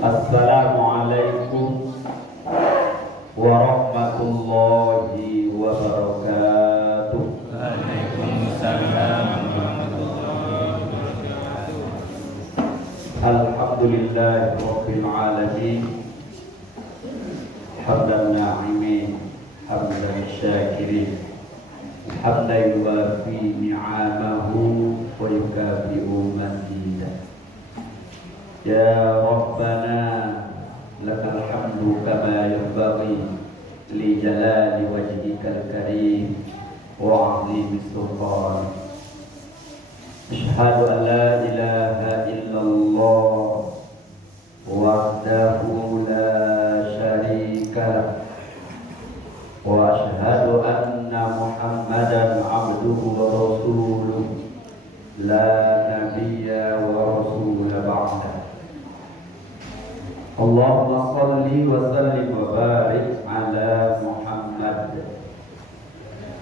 Assalamualaikum warahmatullahi wabarakatuh. Waalaikumsalam warahmatullahi wabarakatuh. Alhamdulillahi rabbil alamin. Hamdan na'imin, hamdan syakirin, hamdan yuwafi ni'amahu wa yukafi'u mazidah. Ya Rabbana lakal hamdu kama yanbaghi li jalali wajhikal karim wa 'azimi sultan. Asyhadu an la ilaha illallah wahdahu la syarika lah wa asyhadu anna Muhammadan 'abduhu wa rasuluh la nabiyya wa rasula ba'da. Allahumma salli wa sallim wa barik ala Muhammad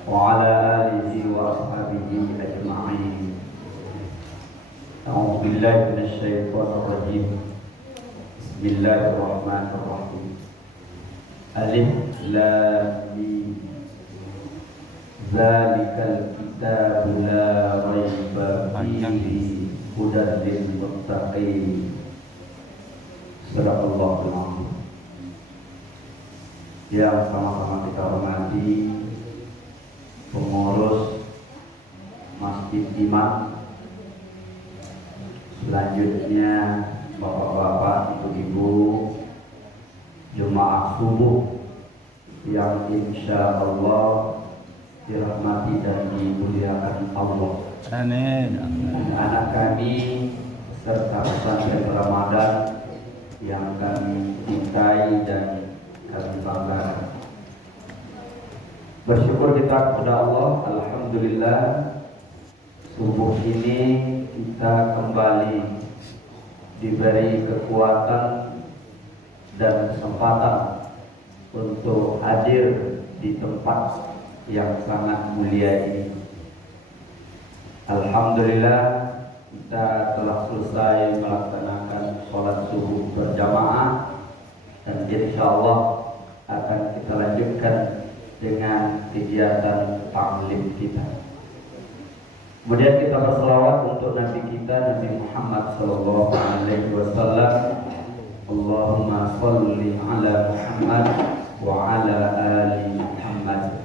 wa ala alihi wa ashabihi ajma'in. A'udzu billahi minasy syaithanir rajim. Bismillahirrahmanirrahim. Alif lam mim. Zalikal kitabu la raiba fihi hudan lil muttaqin. Sadaqallahul azim. Yang sama-sama kita hormati pengurus Masjid Iman, selanjutnya bapak-bapak, ibu-ibu, jemaah subuh yang insya Allah dirahmati dan dimuliakan Allah. Amin. Anak kami serta pesantren Ramadan yang kami cintai dan kami banggakan. Bersyukur kita kepada Allah, alhamdulillah subuh ini kita kembali diberi kekuatan dan kesempatan untuk hadir di tempat yang sangat mulia ini. Alhamdulillah kita telah selesai melaksanakan sholat subuh berjamaah dan insya Allah akan kita lanjutkan dengan kegiatan ta'lim kita. Kemudian kita berselawat untuk Nabi kita, Nabi Muhammad sallallahu alaihi wasallam. Allahumma sholli ala Muhammad wa ala ali Muhammad.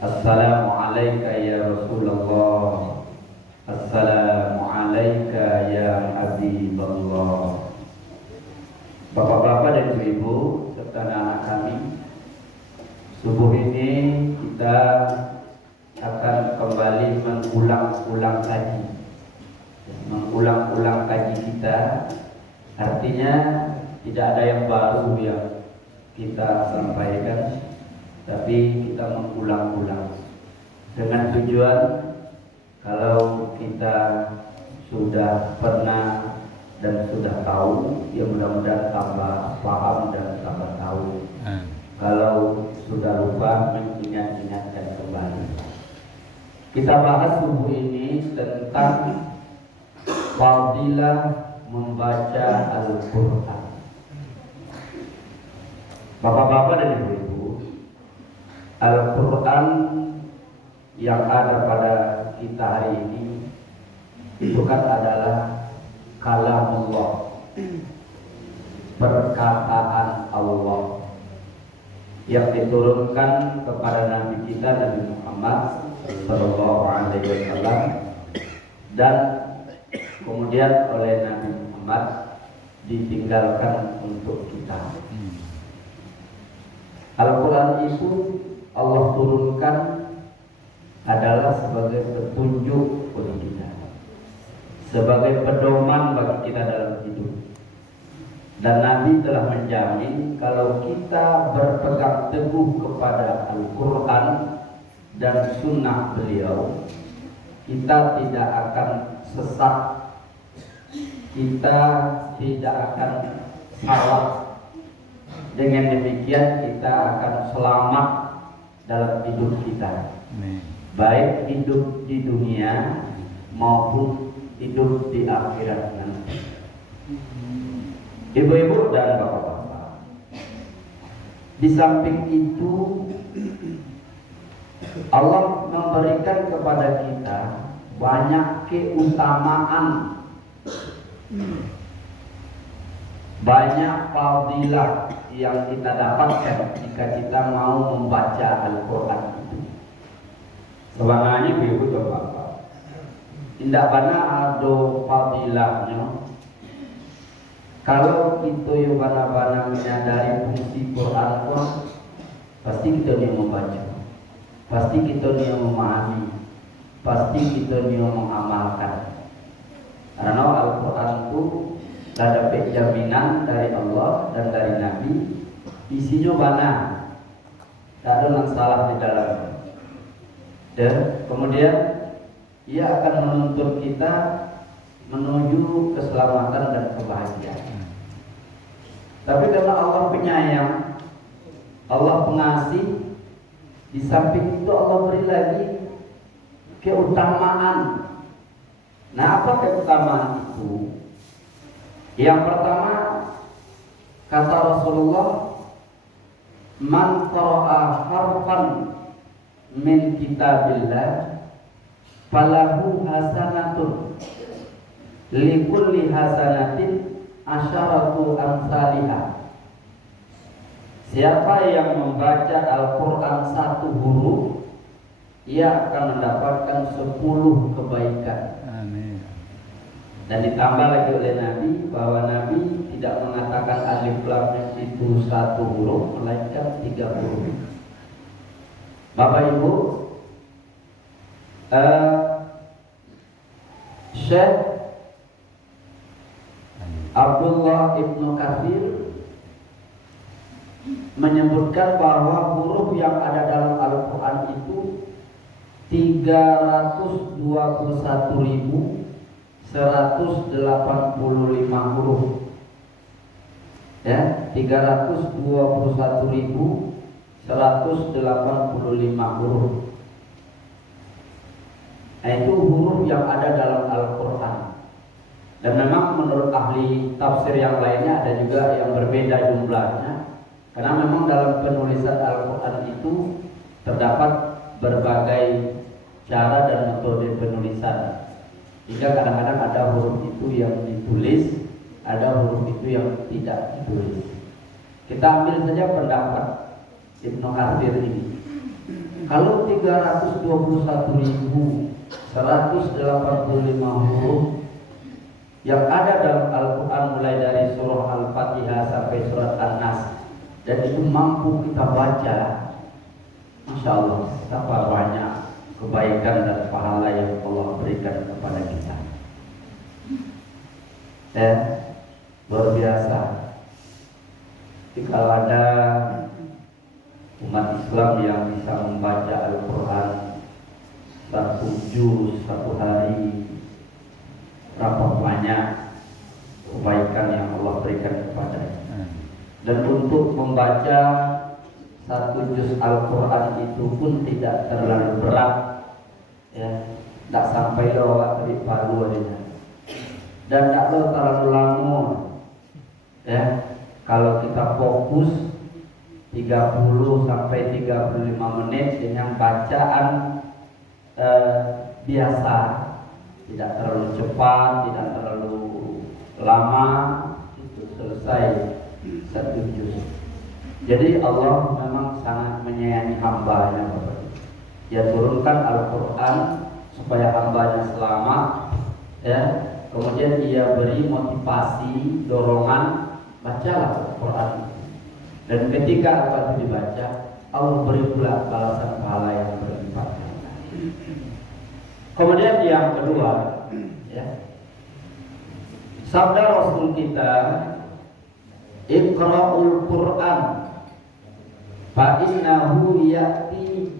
Assalamu alayka ya Rasulullah. Assalamu alayka ya Habiballah. Bapak-bapak dan ibu-ibu serta anak kami, subuh ini kita akan kembali mengulang-ulang kaji kita. Artinya tidak ada yang baru yang kita sampaikan, tapi kita mengulang-ulang dengan tujuan kalau kita sudah pernah dan sudah tahu, ya mudah-mudahan tambah paham dan tambah tahu. Kalau sudah lupa, mengingat-ingatkan kembali. Kita bahas subuh ini tentang fadilah membaca Al-Quran. Bapak-bapak dan ibu-ibu, Al-Quran yang ada pada kita hari ini itu kan adalah kalamullah, perkataan Allah yang diturunkan kepada Nabi kita Nabi Muhammad sallallahu alaihi wasallam dan kemudian oleh Nabi Muhammad ditinggalkan untuk kita. Al-Quran itu Allah turunkan adalah sebagai petunjuk bagi kita, sebagai pedoman bagi kita dalam hidup. Dan Nabi telah menjamin kalau kita berpegang teguh kepada Al-Quran dan sunnah beliau, kita tidak akan sesat, kita tidak akan salah. Dengan demikian kita akan selamat dalam hidup kita, baik hidup di dunia maupun hidup di akhirat nanti. Ibu-ibu dan bapak-bapak, di samping itu Allah memberikan kepada kita banyak keutamaan, banyak fadilah yang kita dapatkan jika kita mau membaca Al-Quran itu. Sebenarnya begitu bapak, tidak banyak ada fadilahnya kalau kita yang benar-benar menyadari fungsi Quran pun, pasti kita yang membaca, pasti kita yang memahami, pasti kita yang mengamalkan. Karena Al-Quran itu ada jaminan dari Allah dan dari Nabi, isinya benar, tak ada yang salah di dalamnya. Dan kemudian ia akan menuntun kita menuju keselamatan dan kebahagiaan. Tapi karena Allah penyayang, Allah pengasih, di samping itu Allah beri lagi keutamaan. Nah, apa keutamaan itu? Yang pertama, kata Rasulullah, man qara'a harfan min kitabillah falahu hasanatun likulli hasanatin asyaratu amsalihah. Siapa yang membaca Al-Quran satu huruf, ia akan mendapatkan 10 kebaikan. Amin. Dan ditambah lagi oleh Nabi bahwa Nabi tidak mengatakan alif lam mim itu satu huruf, melainkan 3 huruf. Bapak Ibu, Syekh Abdullah Ibnu Katsir menyebutkan bahwa huruf yang ada dalam Al-Quran itu 321.185 huruf. Ya, 321.185 huruf. Nah, itu huruf yang ada dalam Al-Quran. Dan memang menurut ahli tafsir yang lainnya ada juga yang berbeda jumlahnya. Karena memang dalam penulisan Al-Quran itu terdapat berbagai cara dan metode penulisan. Hingga kadang-kadang ada huruf itu yang ditulis, ada huruf itu yang tidak ditulis. Kita ambil saja pendapat Ibnu Katsir ini. Kalau 321.185 huruf yang ada dalam Al-Quran mulai dari surah Al-Fatihah sampai surat An-Nas, dan itu mampu kita baca, Masya Allah, betapa banyak kebaikan dan pahala yang Allah berikan kepada kita. Luar biasa. Jika ada umat Islam yang bisa membaca Al-Quran 1 juz 1 hari, berapa banyak kebaikan yang Allah berikan kepadanya. Dan untuk membaca 1 juz Al-Quran itu pun tidak terlalu berat, ya, tidak sampai lewat di palu adanya, dan tidak terlalu lama, ya. Kalau kita fokus 30 sampai 35 menit dengan bacaan biasa, tidak terlalu cepat, tidak terlalu lama, itu selesai 1 juz. Jadi Allah memang sangat menyayangi hambanya. Dia turunkan Al-Quran supaya hambanya selamat, ya. Kemudian dia beri motivasi, dorongan, bacalah Al-Quran. Dan ketika Al-Quran dibaca, Allah beri pula balasan pahala yang berlipat. Kemudian yang kedua, ya, sabda Rasul kita, Iqra'ul Quran fa innahu ya'ti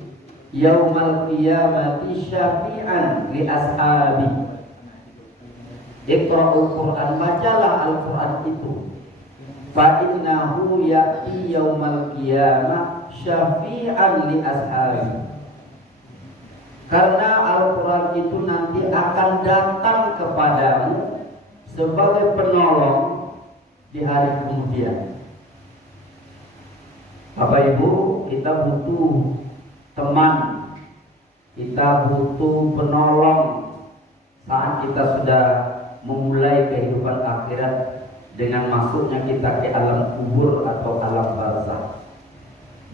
yaumal qiyamati syafi'an li ashabi. Iqra'ul Quran, bacalah Al-Quran itu. Fa innahu ya'ti yaumal qiyamah syafi'an li ashabi. Karena Al-Quran itu nanti akan datang kepadamu sebagai penolong di hari kemudian. Bapak Ibu, kita butuh teman, kita butuh penolong saat kita sudah memulai kehidupan akhirat dengan masuknya kita ke alam kubur atau alam barzakh.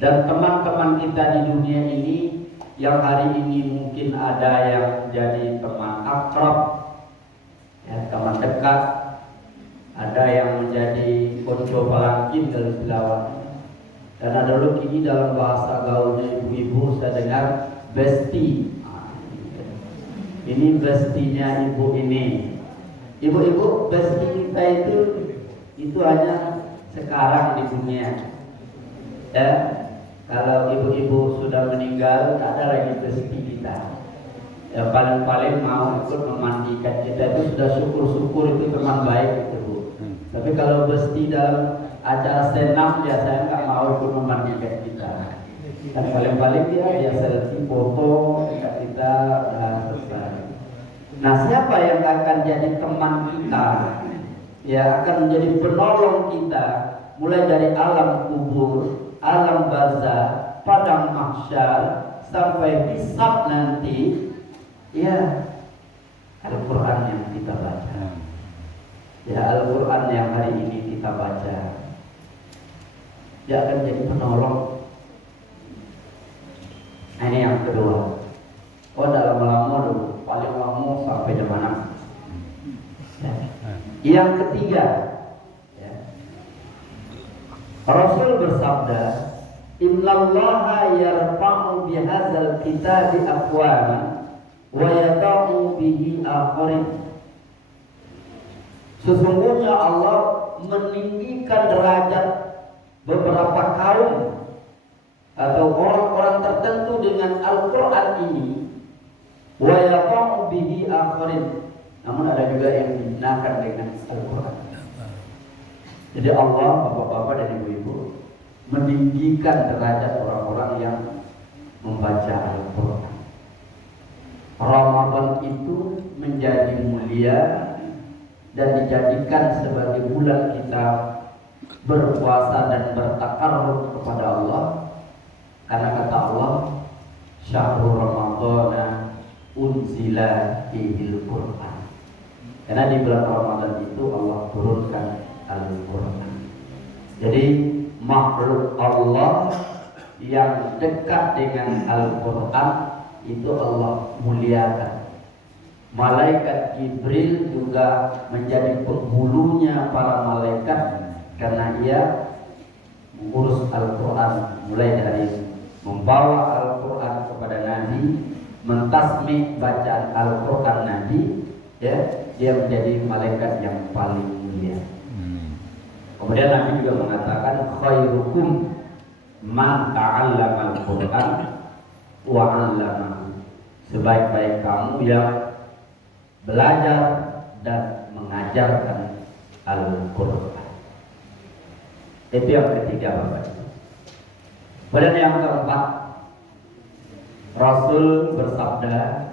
Dan teman-teman kita di dunia ini yang hari ini mungkin ada yang jadi teman akrab, ya, teman dekat, ada yang menjadi konco palangkin kalau istilah. Dan ada dulu kini dalam bahasa gaulnya ibu-ibu saya dengar bestie. Ini bestinya ibu ini. Ibu-ibu bestie kita itu hanya sekarang di dunia. Ya, kalau ibu-ibu sudah meninggal, tak ada lagi bestie kita. Ya, paling-paling mau ikut memandikan kita itu sudah syukur-syukur itu teman baik itu Bu. Tapi kalau bestie dalam acara senam ya saya nggak mau ikut memandikan kita. Dan paling-paling dia selfie foto dekat kita selesai. Nah, siapa yang akan jadi teman kita? Ya, akan menjadi penolong kita mulai dari alam kubur, alam barzakh, padang mahsyar sampai hisab nanti. Ya, Al-Quran yang kita baca. Ya, Al-Quran yang hari ini kita baca. Dia akan jadi penolong. Nah, ini yang kedua. Oh, tidak lama-lama dulu, paling lama sampai jam 6. Ya. Yang ketiga, ya. Rasul bersabda, Innallaha yarfa'u bihadzal kitabi aqwaman wa yada'u bihi akharin. Sesungguhnya Allah meninggikan derajat beberapa kaum atau orang-orang tertentu dengan Al-Quran ini, wa yaqa'u bihi akharin. Namun ada juga yang dihinakan dengan Al-Quran. Jadi Allah, bapak-bapak dan ibu-ibu, meninggikan derajat orang-orang yang membaca Al-Quran. Ramadan itu menjadi mulia dan dijadikan sebagai bulan kita berpuasa dan bertakarrub kepada Allah, karena kata Allah, syahrul ramadhana unzila fihil Qur'an. Karena di bulan Ramadan itu Allah turunkan Al-Quran. Jadi makhluk Allah yang dekat dengan Al-Quran itu Allah muliakan. Malaikat Jibril juga menjadi penghulunya para malaikat karena ia mengurus Al-Quran, mulai dari membawa Al-Quran kepada Nabi, mentasmi bacaan Al-Quran Nabi, ya, dia menjadi malaikat yang paling mulia. Kemudian Nabi juga mengatakan khairukum man ta'allama Al-Quran wa 'allamahu. Sebaik-baik kamu yang belajar dan mengajarkan Al-Quran. Itu yang ketiga, Bapak. Kemudian yang keempat, Rasul bersabda,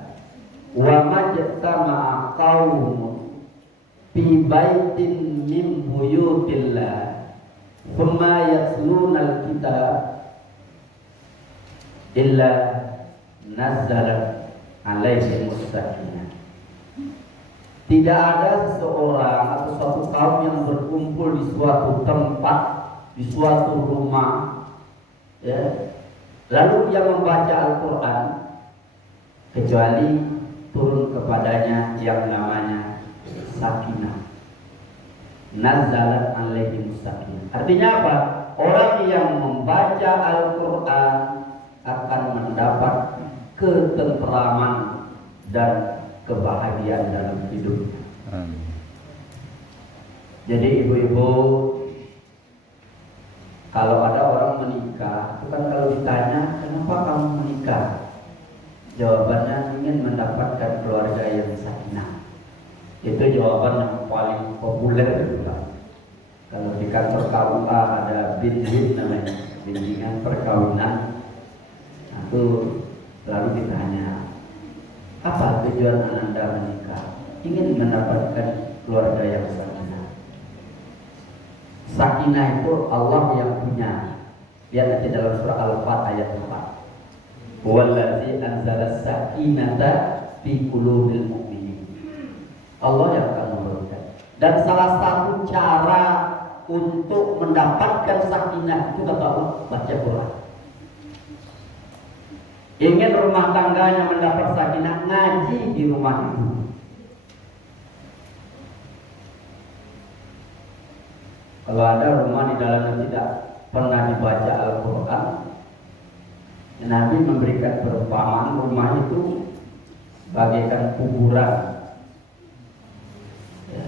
wa majtama'a qaumun fi baitin min buyutillah thumma yatluna al-kitab illa nazzalat alaihim as-sakinah. Tidak ada seseorang atau suatu kaum yang berkumpul di suatu tempat, di suatu rumah, ya, lalu ia membaca Al-Quran, kecuali turun kepadanya yang namanya sakinah. Nazalat alaihim sakinah. Artinya apa? Orang yang membaca Al-Quran akan mendapat ketentraman dan kebahagiaan dalam hidup. Jadi ibu-ibu, kalau ada orang menikah, itu kan kalau ditanya kenapa kamu menikah, jawabannya ingin mendapatkan keluarga yang sakinah. Itu jawaban yang paling populer itu Pak. Kalau di kantor KUA ada BIN namanya, bimbingan perkawinan. Nah, itu lalu ditanya, apa tujuan Anda menikah? Ingin mendapatkan keluarga yang sakinah. Sakinah itu Allah yang punya. Lihat nanti dalam surah Al-Fat ayat 4. Wallazi anzala sakinata fi qulubil mu'minin. Allah yang akan menurunkan. Dan salah satu cara untuk mendapatkan sakinah itu kata Allah baca Quran. Ingin rumah tangganya mendapat sakinah, ngaji di rumah itu. Kalau ada rumah di dalamnya tidak pernah dibaca Al-Quran, Nabi memberikan perumpamaan rumah itu bagaikan kuburan. Ya,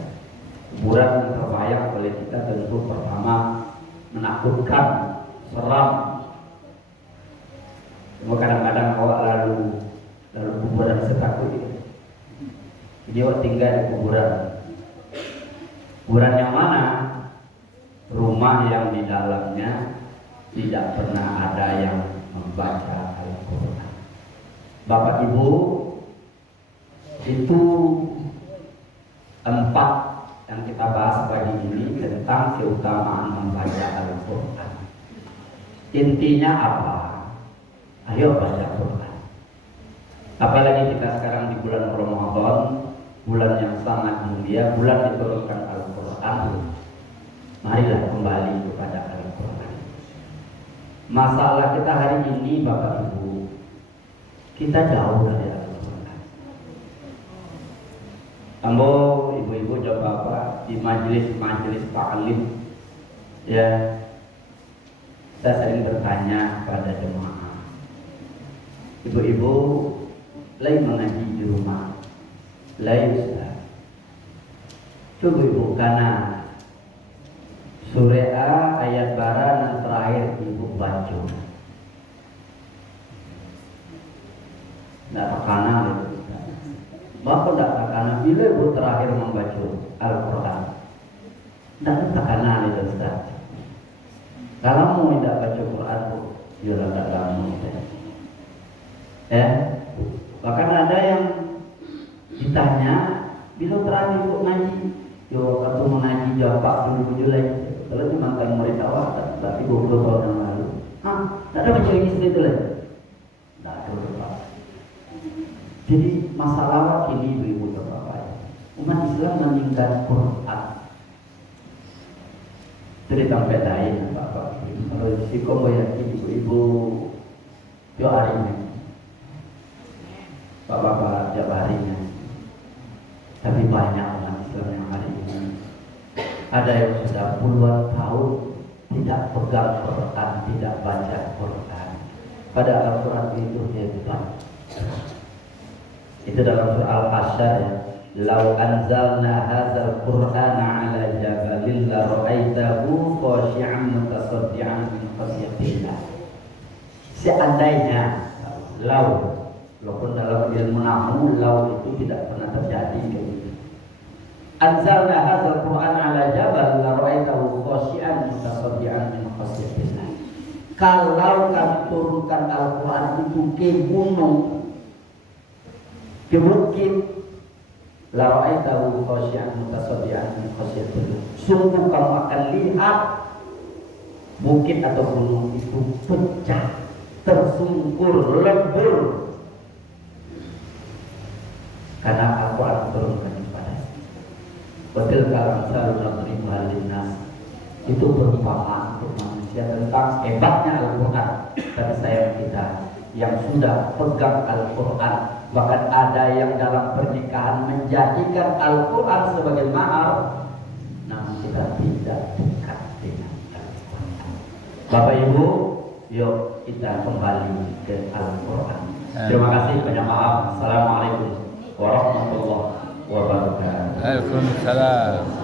kuburan yang terbayang oleh kita tentu pertama menakutkan, seram. Cuma kadang-kadang awak lalu kuburan setakut itu. Jadi awak tinggal di kuburan. Kuburan yang mana? Rumah yang di dalamnya tidak pernah ada yang membaca Al-Quran. Bapak Ibu, itu 4 yang kita bahas pagi ini tentang keutamaan membaca Al-Quran. Intinya apa? Ayo baca Quran. Apalagi kita sekarang di bulan Ramadan, bulan yang sangat mulia, bulan diturunkan Al-Quran. Marilah kembali kepada Al-Quran. Masalah kita hari ini Bapak Ibu, kita jauh dari Al-Quran. Ambo, ibu-ibu, bapak di majelis-majelis ta'lim, ya, saya sering bertanya pada jemaah, ibu-ibu, lain mengaji di rumah, lain sudah. Coba ibu karena Surah A ayat bara yang terakhir ibu baca. Tidak tekanan itu. Bapak tidak tekanan bila ibu terakhir membaca Al-Quran. Tidak tekanan itu Ustaz. Kalau mau tidak baca Quran, ya tidak lama. Ya, bahkan ada yang ditanya bila terakhir ibu ngaji, yo waktu mengaji jawab dulu lagi. Kalau itu mantan murid awak, berarti 20 tahun yang lalu. Tidak ada baca istri itu lagi. Tidak ada Pak. Jadi masalah ini ibu dan bapak, umat Islam meninggalkan Quran. Itu ditampedain bapak. Kalau si komo ya ibu-ibu, yo harinya, bapak-bapak tiap harinya. Tapi banyak umat Islam yang hari ini ada yang sudah puluhan tahun tidak pegang Quran, tidak baca Quran. Pada Al-Quran itu hebat. Itu dalam surah Al-Hasyr ya. Lau anzalna hadzal Qur'ana 'ala jabalin la ra'aitahu khashi'an mutasaddian min khasyatillah. Seandainya walaupun dalam ilmu nahu lau itu tidak pernah terjadi gitu. Anzalna hadzal Qur'ana 'ala jabal la ra'aitahu khashi'an mutasaddian min khasyatillah. Kalau kami turunkan Al-Quran itu ke gunung, ke bukit, la ra'aitahu khashi'an mutasaddian min khasyatillah. Sungguh kamu akan lihat bukit atau gunung itu pecah, tersungkur, lebur, karena Al-Quran turunkan kepada. Betul kalau saluran terima linnas itu perumpamaan untuk manusia tentang hebatnya Al-Quran. Tapi sayang kita yang sudah pegang Al-Quran, bahkan ada yang dalam pernikahan menjadikan Al-Quran sebagai mahar, namun kita tidak dekat dengan Al-Quran. Bapak Ibu, yuk kita kembali ke Al-Quran. Terima kasih, banyak maaf. Assalamualaikum warahmatullahi wabarakatuh. Waalaikumsalam.